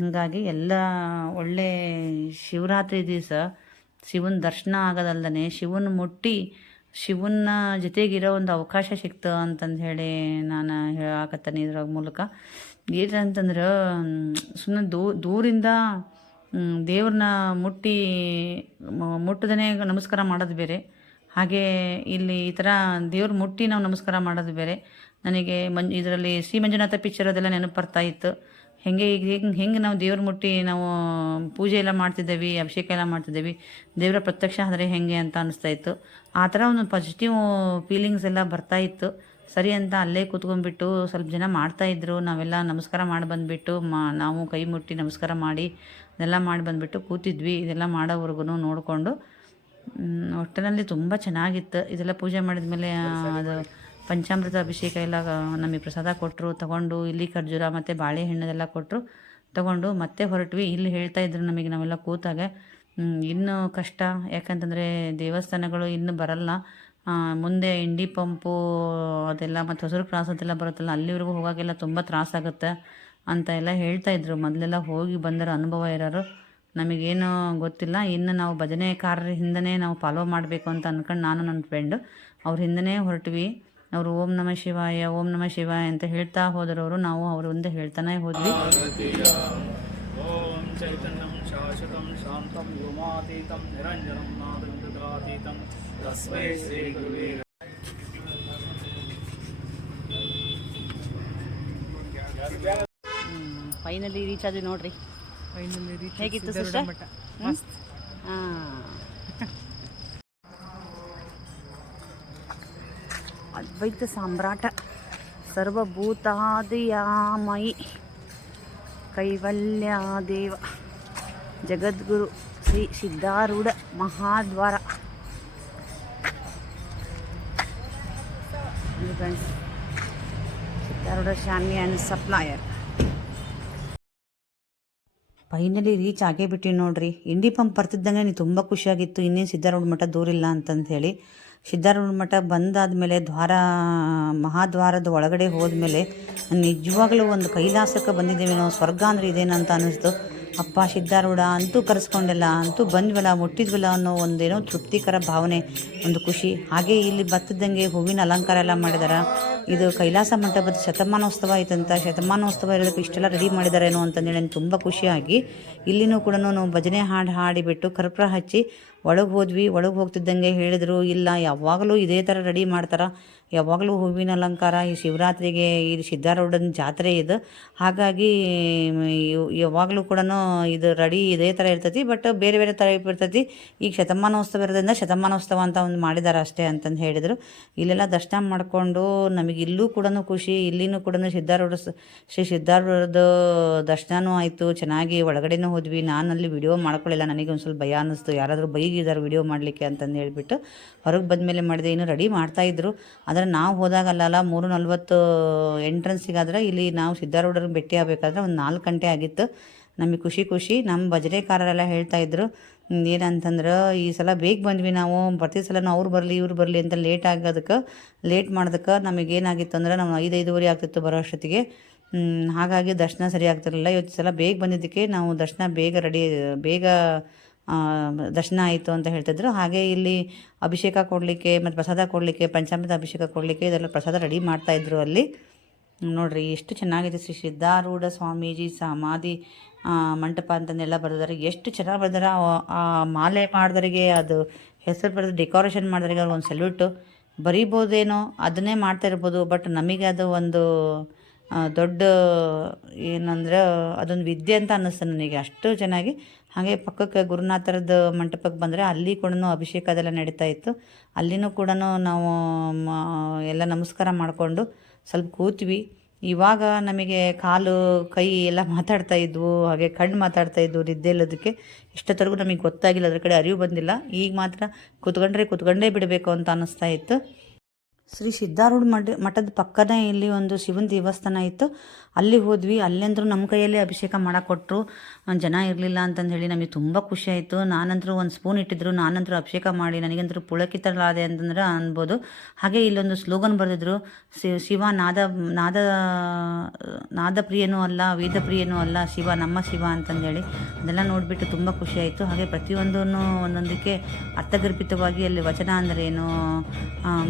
ಹಾಗಾಗಿ ಎಲ್ಲ ಒಳ್ಳೆ ಶಿವರಾತ್ರಿ ದಿವಸ ಶಿವನ ದರ್ಶನ ಆಗೋದಲ್ದೇ ಶಿವನ ಮುಟ್ಟಿ ಶಿವನ ಜೊತೆಗಿರೋ ಒಂದು ಅವಕಾಶ ಸಿಕ್ತು ಅಂತಂದು ಹೇಳಿ ನಾನು ಹೇಳಾಕತ್ತೀನಿ ಇದ್ರ ಮೂಲಕ. ಏನಂತಂದ್ರೆ ಸುಮ್ಮನೆ ದೂರಿಂದ ದೇವ್ರನ್ನ ಮುಟ್ಟದೇ ನಮಸ್ಕಾರ ಮಾಡೋದು ಬೇರೆ, ಹಾಗೆ ಇಲ್ಲಿ ಈ ಥರ ದೇವ್ರ ಮುಟ್ಟಿ ನಾವು ನಮಸ್ಕಾರ ಮಾಡೋದು ಬೇರೆ. ನನಗೆ ಇದರಲ್ಲಿ ಶ್ರೀ ಮಂಜುನಾಥ ಪಿಕ್ಚರ್ ಅದೆಲ್ಲ ನೆನಪು ಬರ್ತಾ ಇತ್ತು. ಹೆಂಗೆ ನಾವು ದೇವ್ರ ಮುಟ್ಟಿ ನಾವು ಪೂಜೆ ಎಲ್ಲ ಮಾಡ್ತಿದ್ದೇವೆ, ಅಭಿಷೇಕ ಎಲ್ಲ ಮಾಡ್ತಿದ್ದೇವೆ, ದೇವರ ಪ್ರತ್ಯಕ್ಷ ಆದರೆ ಹೆಂಗೆ ಅಂತ ಅನಿಸ್ತಾ ಇತ್ತು. ಆ ಥರ ಒಂದು ಪಾಸಿಟಿವ್ ಫೀಲಿಂಗ್ಸ್ ಎಲ್ಲ ಬರ್ತಾ ಇತ್ತು. ಸರಿ ಅಂತ ಅಲ್ಲೇ ಕೂತ್ಕೊಂಡ್ಬಿಟ್ಟು ಸ್ವಲ್ಪ ಜನ ಮಾಡ್ತಾಯಿದ್ರು. ನಾವೆಲ್ಲ ನಮಸ್ಕಾರ ಮಾಡಿ ಬಂದುಬಿಟ್ಟು ನಾವು ಕೈ ಮುಟ್ಟಿ ನಮಸ್ಕಾರ ಮಾಡಿ ಇದೆಲ್ಲ ಮಾಡಿ ಬಂದುಬಿಟ್ಟು ಕೂತಿದ್ವಿ. ಇದೆಲ್ಲ ಮಾಡೋವರೆಗೂ ನೋಡಿಕೊಂಡು ಒಟ್ಟಿನಲ್ಲಿ ತುಂಬ ಚೆನ್ನಾಗಿತ್ತು. ಇದೆಲ್ಲ ಪೂಜೆ ಮಾಡಿದ ಮೇಲೆ ಅದು ಪಂಚಾಮೃತ ಅಭಿಷೇಕ ಎಲ್ಲ ನಮಗೆ ಪ್ರಸಾದ ಕೊಟ್ಟರು. ತಗೊಂಡು ಇಲ್ಲಿ ಖರ್ಜೂರ ಮತ್ತು ಬಾಳೆಹಣ್ಣದೆಲ್ಲ ಕೊಟ್ಟರು. ತಗೊಂಡು ಮತ್ತೆ ಹೊರಟ್ವಿ. ಇಲ್ಲಿ ಹೇಳ್ತಾಯಿದ್ರು ನಮಗೆ ನಾವೆಲ್ಲ ಕೂತಾಗ ಇನ್ನೂ ಕಷ್ಟ, ಯಾಕಂತಂದರೆ ದೇವಸ್ಥಾನಗಳು ಇನ್ನೂ ಬರಲ್ಲ, ಮುಂದೆ ಇಂಡಿ ಪಂಪು ಅದೆಲ್ಲ ಮತ್ತು ಹೊಸೂರು ಕ್ರಾಸ್ ಅದೆಲ್ಲ ಬರುತ್ತಲ್ಲ, ಅಲ್ಲಿವರೆಗೂ ಹೋಗೋಕ್ಕೆಲ್ಲ ತುಂಬ ತ್ರಾಸಾಗುತ್ತೆ ಅಂತ ಎಲ್ಲ ಹೇಳ್ತಾಯಿದ್ರು. ಮೊದಲೆಲ್ಲ ಹೋಗಿ ಬಂದರ ಅನುಭವ ಇರೋರು. ನಮಗೇನು ಗೊತ್ತಿಲ್ಲ. ಇನ್ನು ನಾವು ಭಜನೆಕಾರರ ಹಿಂದನೇ ನಾವು ಫಾಲೋ ಮಾಡಬೇಕು ಅಂತ ಅಂದ್ಕೊಂಡು ನಾನು ನನ್ನ ಫ್ರೆಂಡು ಅವ್ರ ಹಿಂದನೇ ಹೊರಟ್ವಿ. ಅವರು ಓಂ ನಮಃ ಶಿವಾಯ ಓಂ ನಮಃ ಶಿವಾಯ ಅಂತ ಹೇಳ್ತಾ ಹೋದರವರು, ನಾವು ಅವ್ರ ಮುಂದೆ ಹೇಳ್ತಾನೆ ಹೋದ್ವಿ. ಓಂ ಚೈತನ್ಯಂ ಶಾಶ್ವತಂ ಶಾಂತಂ ವ್ಯೋಮಾತೀತಂ ನಿರಂಜನಂ ನಾದಂ ತಸ್ಮೈ ಶ್ರೀ ಗುರುವೇ. ಫೈನಲಿ ರೀಚ್ ಆದ್ವಿ ನೋಡ್ರಿ. Finally reach. ಹೇಗಿತ್ತು ಸಿಸ್ಟರ್? ಮಸ್ತ್. ಅದ್ವೈತ ಸಾಮ್ರಾಟ ಸರ್ವಭೂತಾದಿಯಾಮಯಿ ಕೈವಲ್ಯದೇವ ಜಗದ್ಗುರು ಶ್ರೀ ಸಿದ್ಧಾರೂಢ ಮಹಾದ್ವಾರ. ಸಿದ್ಧಾರೂಢ ಶಾಮಿ ಆ್ಯಂಡ್ ಸಪ್ಲೈಯರ್. ಫೈನಲಿ ರೀಚ್ ಆಗೇ ಬಿಟ್ಟು ನೋಡ್ರಿ. ಇಂಡಿ ಪಂಪ್ ಬರ್ತಿದ್ದಂಗೆ ನೀವು ತುಂಬ ಖುಷಿಯಾಗಿತ್ತು, ಇನ್ನೇನು ಸಿದ್ಧಾರೂಢ ಮಠ ದೂರಿಲ್ಲ ಅಂತಂದು ಹೇಳಿ. ಸಿದ್ಧಾರೂಢ ಮಠ ಬಂದಾದಮೇಲೆ ಮಹಾದ್ವಾರದ ಒಳಗಡೆ ಹೋದ್ಮೇಲೆ ನಿಜವಾಗ್ಲೂ ಒಂದು ಕೈಲಾಸಕ್ಕೆ ಬಂದಿದ್ದೇವೆ ನಾವು, ಸ್ವರ್ಗ ಅಂದರೆ ಇದೇನಂತ ಅನ್ನಿಸ್ತು. ಅಪ್ಪ ಸಿದ್ಧಾರೂಢ ಅಂತೂ ಕರೆಸ್ಕೊಂಡೆಲ್ಲ, ಅಂತೂ ಬಂದ್ವಲ್ಲ, ಮುಟ್ಟಿದ್ವಲ್ಲ ಅನ್ನೋ ಒಂದೇನೋ ತೃಪ್ತಿಕರ ಭಾವನೆ, ಒಂದು ಖುಷಿ. ಹಾಗೆ ಇಲ್ಲಿ ಬತ್ತಿದ್ದಂಗೆ ಹೂವಿನ ಅಲಂಕಾರ ಎಲ್ಲ ಮಾಡಿದಾರೆ. ಇದು ಕೈಲಾಸ ಮಂಟಪದ ಶತಮಾನೋತ್ಸವ ಆಯ್ತಂತ. ಶತಮಾನೋತ್ಸವ ಇರೋದಕ್ಕೆ ಇಷ್ಟೆಲ್ಲ ರೆಡಿ ಮಾಡಿದಾರೇನೋ ಅಂತಂದೇಳಿ ನನಗೆ ತುಂಬ ಖುಷಿಯಾಗಿ ಇಲ್ಲಿನೂ ಕೂಡ ನಾವು ಭಜನೆ ಹಾಡಿಬಿಟ್ಟು ಕರ್ಪೂರ ಹಚ್ಚಿ ಒಳಗೆ ಹೋದ್ವಿ. ಒಳಗೆ ಹೋಗ್ತಿದ್ದಂಗೆ ಹೇಳಿದರು, ಇಲ್ಲ ಯಾವಾಗಲೂ ಇದೇ ಥರ ರೆಡಿ ಮಾಡ್ತಾರೆ, ಯಾವಾಗಲೂ ಹೂವಿನ ಅಲಂಕಾರ. ಈ ಶಿವರಾತ್ರಿಗೆ ಇದು ಸಿದ್ಧಾರೂಢನ ಜಾತ್ರೆ ಇದು, ಹಾಗಾಗಿ ಯಾವಾಗಲೂ ಕೂಡ ಇದು ರೆಡಿ ಇದೇ ಥರ ಇರ್ತೈತಿ. ಬಟ್ ಬೇರೆ ಬೇರೆ ಟೈಪ್ ಇರ್ತೈತಿ. ಈಗ ಶತಮಾನೋತ್ಸವ ಇರೋದ್ರಿಂದ ಶತಮಾನೋತ್ಸವ ಅಂತ ಒಂದು ಮಾಡಿದ್ದಾರೆ ಅಷ್ಟೇ ಅಂತಂದು ಹೇಳಿದರು. ಇಲ್ಲೆಲ್ಲ ದರ್ಶನ ಮಾಡಿಕೊಂಡು ನಮಗೆ ಇಲ್ಲೂ ಕೂಡ ಖುಷಿ, ಇಲ್ಲಿನೂ ಕೂಡ ಶ್ರೀ ಸಿದ್ಧಾರೂಢದ ದರ್ಶನವೂ ಆಯಿತು. ಚೆನ್ನಾಗಿ ಒಳಗಡೆನೂ ಹೋದ್ವಿ. ನಾನು ಅಲ್ಲಿ ವಿಡಿಯೋ ಮಾಡ್ಕೊಳ್ಳಿಲ್ಲ, ನನಗೆ ಒಂದು ಸ್ವಲ್ಪ ಭಯ ಅನ್ನಿಸ್ತು, ಯಾರಾದರೂ ಬೈಗಿದ್ದಾರೆ ವಿಡಿಯೋ ಮಾಡಲಿಕ್ಕೆ ಅಂತಂದು ಹೇಳಿಬಿಟ್ಟು ಹೊರಗೆ ಬಂದಮೇಲೆ ಮಾಡಿದೆ. ಇನ್ನು ರೆಡಿ ಮಾಡ್ತಾಯಿದ್ರು. ಆದರೆ ನಾವು ಹೋದಾಗಲ್ಲ 3:40 ಎಂಟ್ರೆನ್ಸಿಗಾದ್ರೆ, ಇಲ್ಲಿ ನಾವು ಸಿದ್ಧಾರೂಢರನ್ನ ಭೇಟಿ ಆಗಬೇಕಾದ್ರೆ ಒಂದು 4 ಗಂಟೆ ಆಗಿತ್ತು. ನಮಗೆ ಖುಷಿ. ನಮ್ಮ ಭಜನೆಕಾರರೆಲ್ಲ ಹೇಳ್ತಾಯಿದ್ರು ಏನಂತಂದ್ರೆ, ಈ ಸಲ ಬೇಗ ಬಂದ್ವಿ ನಾವು, ಪ್ರತಿ ಸಲನೂ ಅವ್ರು ಬರಲಿ ಇವ್ರು ಬರಲಿ ಅಂತ ಲೇಟ್ ಮಾಡೋದಕ್ಕೆ ನಮಗೇನಾಗಿತ್ತು ಅಂದ್ರೆ, ನಾವು 5:30 ಆಗ್ತಿತ್ತು ಬರೋ ಅಷ್ಟೊತ್ತಿಗೆ. ಹಾಗಾಗಿ ದರ್ಶನ ಸರಿ ಆಗ್ತಿರಲಿಲ್ಲ. ಇವತ್ತು ಸಲ ಬೇಗ ಬಂದಿದ್ದಕ್ಕೆ ನಾವು ದರ್ಶನ ಬೇಗ ದರ್ಶನ ಆಯಿತು ಅಂತ ಹೇಳ್ತಿದ್ರು. ಹಾಗೆ ಇಲ್ಲಿ ಅಭಿಷೇಕ ಕೊಡಲಿಕ್ಕೆ ಮತ್ತು ಪ್ರಸಾದ ಕೊಡಲಿಕ್ಕೆ, ಪಂಚಾಮೃತ ಅಭಿಷೇಕ ಕೊಡಲಿಕ್ಕೆ ಇದೆಲ್ಲ ಪ್ರಸಾದ ರೆಡಿ ಮಾಡ್ತಾಯಿದ್ರು ಅಲ್ಲಿ. ನೋಡಿರಿ ಎಷ್ಟು ಚೆನ್ನಾಗಿದೆ. ಶ್ರೀ ಸಿದ್ಧಾರೂಢ ಸ್ವಾಮೀಜಿ ಸಮಾಧಿ ಮಂಟಪ ಅಂತಂದೆಲ್ಲ ಬರೆದಾರೆ. ಎಷ್ಟು ಚೆನ್ನಾಗಿ ಬರೆದಾರೆ. ಆ ಮಾಲೆ ಮಾಡಿದವರಿಗೆ, ಅದು ಹೆಸರು ಬರೆದು ಡೆಕೋರೇಷನ್ ಮಾಡಿದವರಿಗೆ ಒಂದು ಸಲ್ಯೂಟು. ಬರಿಬೋದೇನೋ, ಅದನ್ನೇ ಮಾಡ್ತಾ ಇರ್ಬೋದು, ಬಟ್ ನಮಗೆ ಅದು ಒಂದು ದೊಡ್ಡ ಏನಂದ್ರೆ ಅದೊಂದು ವಿದ್ಯೆ ಅಂತ ಅನ್ನಿಸ್ತು ನನಗೆ, ಅಷ್ಟು ಚೆನ್ನಾಗಿ. ಹಾಗೆ ಪಕ್ಕಕ್ಕೆ ಗುರುನಾಥರದ ಮಂಟಪಕ್ಕೆ ಬಂದರೆ ಅಲ್ಲಿ ಕೂಡ ಅಭಿಷೇಕ ಅದೆಲ್ಲ ನಡೀತಾ ಇತ್ತು. ಅಲ್ಲಿನೂ ಕೂಡ ನಾವು ಎಲ್ಲ ನಮಸ್ಕಾರ ಮಾಡಿಕೊಂಡು ಸ್ವಲ್ಪ ಕೂತ್ವಿ. ಇವಾಗ ನಮಗೆ ಕಾಲು ಕೈ ಎಲ್ಲ ಮಾತಾಡ್ತಾ ಇದ್ವು, ಹಾಗೆ ಕಣ್ಣು ಮಾತಾಡ್ತಾ ಇದ್ವು ನಿದ್ದೆ ಇಲ್ಲೋದಕ್ಕೆ. ಇಷ್ಟೊತ್ತರೆಗೂ ನಮಗೆ ಗೊತ್ತಾಗಿಲ್ಲ, ಅದ್ರ ಕಡೆ ಅರಿವು ಬಂದಿಲ್ಲ. ಈಗ ಮಾತ್ರ ಕೂತ್ಕೊಂಡೇ ಬಿಡಬೇಕು ಅಂತ ಅನ್ನಿಸ್ತಾ ಇತ್ತು. ಶ್ರೀ ಸಿದ್ಧಾರೂಢ ಮಠದ ಪಕ್ಕನೇ ಇಲ್ಲಿ ಒಂದು ಶಿವನ ದೇವಸ್ಥಾನ ಇತ್ತು. ಅಲ್ಲಿ ಹೋದ್ವಿ. ಅಲ್ಲೆಂದ್ರೂ ನಮ್ಮ ಕೈಯಲ್ಲೇ ಅಭಿಷೇಕ ಮಾಡಕ್ಕೆ ಕೊಟ್ಟರು. ಜನ ಇರಲಿಲ್ಲ ಅಂತಂದು ಹೇಳಿ ನಮಗೆ ತುಂಬ ಖುಷಿ ಆಯಿತು. ನಾನಂತರೂ ಒಂದು ಸ್ಪೂನ್ ಇಟ್ಟಿದ್ರು, ನಾನಂತರೂ ಅಭಿಷೇಕ ಮಾಡಿ ನನಗಂತರೂ ಪುಳಕಿತಲಾದೆ ಅಂತಂದ್ರೆ ಅನ್ಬೋದು. ಹಾಗೆ ಇಲ್ಲೊಂದು ಸ್ಲೋಗನ್ ಬರೆದಿದ್ರು, ಶಿವ ನಾದ ಪ್ರಿಯನೂ ಅಲ್ಲ, ವೇದ ಪ್ರಿಯನೂ ಅಲ್ಲ, ಶಿವ ನಮ್ಮ ಶಿವ ಅಂತಂದೇಳಿ. ಅದೆಲ್ಲ ನೋಡಿಬಿಟ್ಟು ತುಂಬ ಖುಷಿ ಆಯಿತು. ಹಾಗೆ ಪ್ರತಿಯೊಂದನ್ನು ಒಂದೊಂದಕ್ಕೆ ಅರ್ಥಗರ್ಭಿತವಾಗಿ ಅಲ್ಲಿ ವಚನ ಅಂದರೇನು,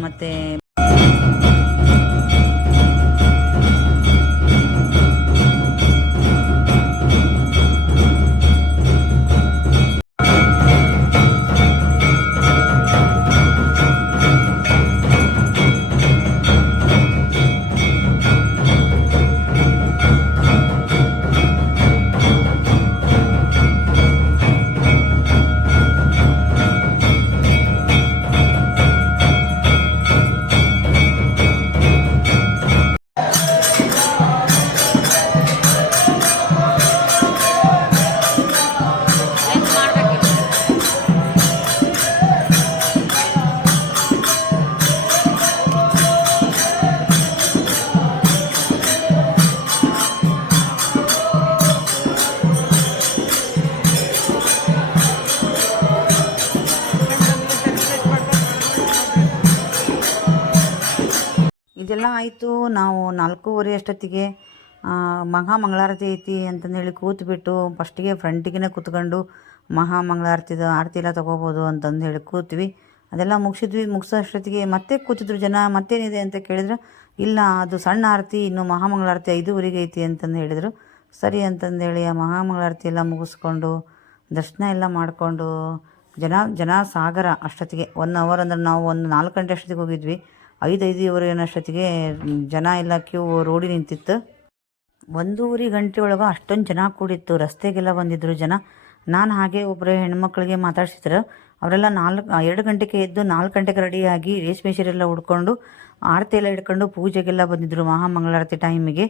ಮತ್ತು ಇದೆಲ್ಲ ಆಯಿತು. ನಾವು 4:30 ಅಷ್ಟೊತ್ತಿಗೆ ಮಹಾಮಂಗಳಾರತಿ ಐತಿ ಅಂತಂದೇಳಿ ಕೂತ್ಬಿಟ್ಟು ಫಸ್ಟಿಗೆ ಫ್ರಂಟಿಗೆ ಕೂತ್ಕೊಂಡು ಆರತಿ ಎಲ್ಲ ತೊಗೋಬೋದು ಅಂತಂದು ಹೇಳಿ ಕೂತ್ವಿ. ಅದೆಲ್ಲ ಮುಗಿಸೋ ಅಷ್ಟೊತ್ತಿಗೆ ಮತ್ತೆ ಕೂತಿದ್ರು ಜನ. ಮತ್ತೇನಿದೆ ಅಂತ ಕೇಳಿದ್ರೆ, ಇಲ್ಲ ಅದು ಸಣ್ಣ ಆರತಿ, ಇನ್ನು ಮಹಾಮಂಗಳಾರತಿ 5:30 ಐತಿ ಅಂತಂದು ಹೇಳಿದರು. ಸರಿ ಅಂತಂದೇಳಿ ಆ ಮಹಾಮಂಗಳಾರತಿ ಎಲ್ಲ ಮುಗಿಸ್ಕೊಂಡು ದರ್ಶನ ಎಲ್ಲ ಮಾಡಿಕೊಂಡು ಜನ ಸಾಗರ ಅಷ್ಟೊತ್ತಿಗೆ 1 ಅವರ್ ಅಂದರೆ ನಾವು ಒಂದು 4 ಗಂಟೆ ಅಷ್ಟೊತ್ತಿಗೆ ಹೋಗಿದ್ವಿ. 5:30 ಅಷ್ಟೊತ್ತಿಗೆ ಜನ ಎಲ್ಲ ಕ್ಯೂ ರೋಡಿ ನಿಂತಿತ್ತು. 1:30 ಗಂಟೆ ಒಳಗೆ ಅಷ್ಟೊಂದು ಜನ ಕೂಡಿತ್ತು. ರಸ್ತೆಗೆಲ್ಲ ಬಂದಿದ್ದರು ಜನ. ನಾನು ಹಾಗೆ ಒಬ್ಬರು ಹೆಣ್ಮಕ್ಳಿಗೆ ಮಾತಾಡ್ಸಿದ್ರು. ಅವರೆಲ್ಲ 2 ಗಂಟೆಗೆ ಎದ್ದು 4 ಗಂಟೆಗೆ ರೆಡಿಯಾಗಿ ರೇಷ್ಮೆ ಸೀರೆಲ್ಲ ಉಡ್ಕೊಂಡು ಆರತಿ ಎಲ್ಲ ಹಿಡ್ಕೊಂಡು ಪೂಜೆಗೆಲ್ಲ ಬಂದಿದ್ದರು ಮಹಾಮಂಗಳಾರತಿ ಟೈಮಿಗೆ.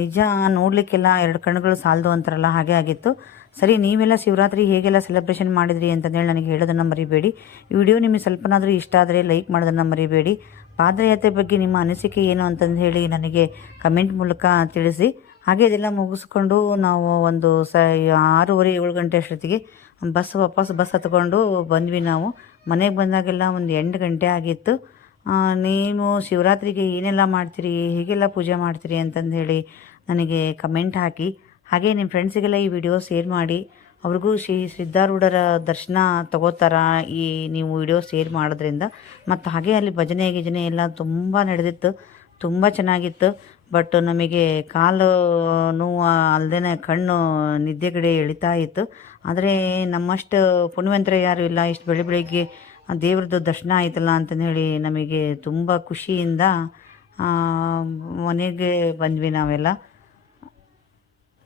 ನಿಜ ನೋಡಲಿಕ್ಕೆಲ್ಲ 2 ಕಣ್ಣುಗಳು ಸಾಲದು ಅಂತಾರಲ್ಲ, ಹಾಗೆ ಆಗಿತ್ತು. ಸರಿ, ನೀವೆಲ್ಲ ಶಿವರಾತ್ರಿ ಹೇಗೆಲ್ಲ ಸೆಲೆಬ್ರೇಷನ್ ಮಾಡಿದ್ರಿ ಅಂತಂದೇಳಿ ನನಗೆ ಹೇಳೋದನ್ನು ಮರಿಬೇಡಿ. ಈ ವಿಡಿಯೋ ನಿಮಗೆ ಸ್ವಲ್ಪನಾದರೂ ಇಷ್ಟ ಆದರೆ ಲೈಕ್ ಮಾಡೋದನ್ನು ಮರಿಬೇಡಿ. ಪಾದಯಾತ್ರೆ ಬಗ್ಗೆ ನಿಮ್ಮ ಅನಿಸಿಕೆ ಏನು ಅಂತಂದು ಹೇಳಿ ನನಗೆ ಕಮೆಂಟ್ ಮೂಲಕ ತಿಳಿಸಿ. ಹಾಗೆ ಇದೆಲ್ಲ ಮುಗಿಸ್ಕೊಂಡು ನಾವು ಒಂದು 6:30-7 ಗಂಟೆ ಅಷ್ಟೊತ್ತಿಗೆ ವಾಪಸ್ ಬಸ್ ಹತ್ಕೊಂಡು ಬಂದ್ವಿ. ನಾವು ಮನೆಗೆ ಬಂದಾಗೆಲ್ಲ ಒಂದು 8 ಗಂಟೆ ಆಗಿತ್ತು. ನೀವು ಶಿವರಾತ್ರಿಗೆ ಏನೆಲ್ಲ ಮಾಡ್ತೀರಿ, ಹೇಗೆಲ್ಲ ಪೂಜೆ ಮಾಡ್ತೀರಿ ಅಂತಂದು ಹೇಳಿ ನನಗೆ ಕಮೆಂಟ್ ಹಾಕಿ. ಹಾಗೆ ನಿಮ್ಮ ಫ್ರೆಂಡ್ಸಿಗೆಲ್ಲ ಈ ವಿಡಿಯೋ ಶೇರ್ ಮಾಡಿ. ಅವ್ರಿಗೂ ಶ್ರೀ ಸಿದ್ಧಾರೂಢರ ದರ್ಶನ ತಗೋತಾರ ಈ ನೀವು ವಿಡಿಯೋ ಶೇರ್ ಮಾಡೋದ್ರಿಂದ. ಮತ್ತು ಹಾಗೆ ಅಲ್ಲಿ ಭಜನೆ ಗಿಜನೆ ಎಲ್ಲ ತುಂಬ ನಡೆದಿತ್ತು, ತುಂಬ ಚೆನ್ನಾಗಿತ್ತು. ಬಟ್ ನಮಗೆ ಕಾಲು ನೋವು ಅಲ್ಲದೆ ಕಣ್ಣು ನಿದ್ದೆಗಡೆ ಎಳಿತಾ ಇತ್ತು. ಆದರೆ ನಮ್ಮಷ್ಟು ಪುಣ್ಯವಂತರು ಯಾರೂ ಇಲ್ಲ. ಇಷ್ಟು ಬೆಳಿಗ್ಗೆ ಆ ದೇವ್ರದ್ದು ದರ್ಶನ ಆಯ್ತಲ್ಲ ಅಂತಂದೇಳಿ ನಮಗೆ ತುಂಬ ಖುಷಿಯಿಂದ ಮನೆಗೆ ಬಂದ್ವಿ ನಾವೆಲ್ಲ.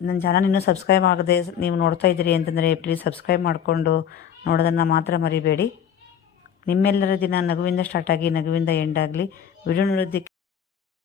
ನನ್ನ ಚಾನಲ್ ಇನ್ನೂ ಸಬ್ಸ್ಕ್ರೈಬ್ ಆಗದೆ ನೀವು ನೋಡ್ತಾ ಇದ್ದೀರಿ ಅಂತಂದರೆ ಪ್ಲೀಸ್ ಸಬ್ಸ್ಕ್ರೈಬ್ ಮಾಡಿಕೊಂಡು ನೋಡೋದನ್ನು ಮಾತ್ರ ಮರಿಬೇಡಿ. ನಿಮ್ಮೆಲ್ಲರ ದಿನ ನಗುವಿಂದ ಸ್ಟಾರ್ಟ್ ಆಗಿ ನಗುವಿಂದ ಎಂಡ್ ಆಗಲಿ. ವಿಡಿಯೋ ನೋಡೋದಕ್ಕೆ